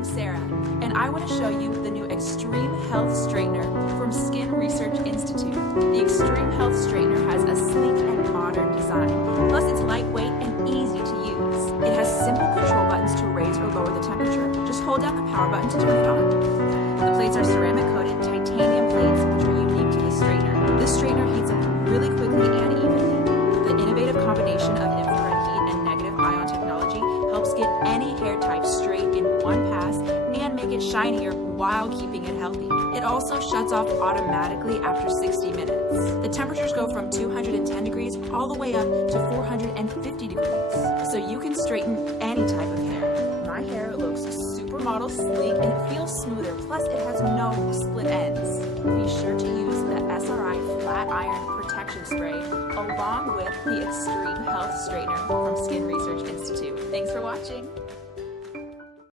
I'm Sarah, and I want to show you the new Xtreme Health Straightener from Skin Research Institute. The Xtreme Health Straightener has a sleek and modern design, plus it's lightweight and easy to use. It has simple control buttons to raise or lower the temperature. Just hold down the power button to turn it on. The plates are ceramic-coated titanium plates, which are unique to the straightener. This straightener heats up really quickly and evenly. The innovative combination of infrared heat and negative ion technology helps get any hair type straight in one pass and make it shinier while keeping it healthy. It also shuts off automatically after 60 minutes. The temperatures go from 210 degrees all the way up to 450 degrees, so you can straighten any type of hair. My hair looks supermodel sleek and it feels smoother, plus it has no split ends. Be sure to use the SRI flat iron protection spray along with the Xtreme Health Straightener from Skin Research Institute. Thanks for watching.